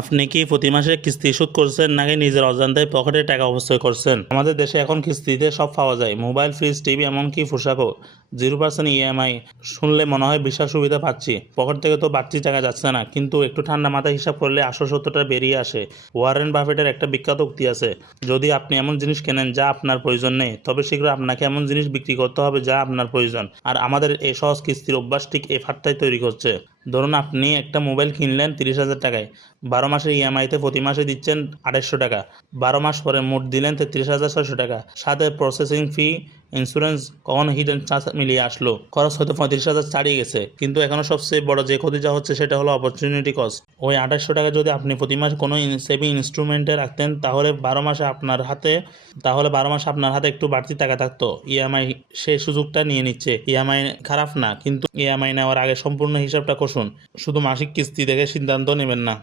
আপনি কি প্রতি মাসে কিস্তি শোধ করছেন নাকি নিজের অজান্তে পকেটে টাকা অপচয় করছেন? আমাদের দেশে এখন কিস্তিতে সব পাওয়া যায়, মোবাইল, ফ্রিজ, টিভি, এমনকি পোশাকও। 0% ইএমআই শুনলে মনে হয় বিশাল সুবিধা পাচ্ছি, পকেট থেকে তো বাড়তি টাকা যাচ্ছে না। কিন্তু একটু ঠান্ডা মাথায় হিসাব করলে আসল সত্যটা বেরিয়ে আসে। ওয়ারেন বাফেটের একটা বিখ্যাত উক্তি আছে, যদি আপনি এমন জিনিস কেনেন যা আপনার প্রয়োজন নেই, তবে শীঘ্র আপনাকে এমন জিনিস বিক্রি করতে হবে যা আপনার প্রয়োজন। আর আমাদের এই সহজ কিস্তির অভ্যাস ঠিক এই ফাঁদটাই তৈরি করছে। ধরুন আপনি একটা মোবাইল কিনলেন 30,000 টাকায়, 12 মাসের ইএমআইতে প্রতি মাসে দিচ্ছেন 2800 টাকা। 12 মাস পরে মোট দিলেন 33,600 টাকা, সাথে প্রসেসিং ফি, ইন্স্যুরেন্স, কখন হিডেন চার্জ মিলিয়ে আসলো খরচ হয়তো 35,000 ছাড়িয়ে গেছে। কিন্তু এখনো সবচেয়ে বড় যে ক্ষতিটা হচ্ছে সেটা হলো অপরচুনিটি কস্ট। ওই 2800 টাকা যদি আপনি প্রতি মাসে কোনো সেভিং ইনস্ট্রুমেন্টে রাখতেন, তাহলে 12 মাসে আপনার হাতে একটু বাড়তি টাকা থাকতো। ইএমআই সেই সুযোগটা নিয়ে নিচ্ছে। ইএমআই খারাপ না, কিন্তু ইএমআই নেওয়ার আগে সম্পূর্ণ হিসাবটা কষুন। শুধু মাসিক কিস্তি দেখে সিদ্ধান্ত নেবেন না।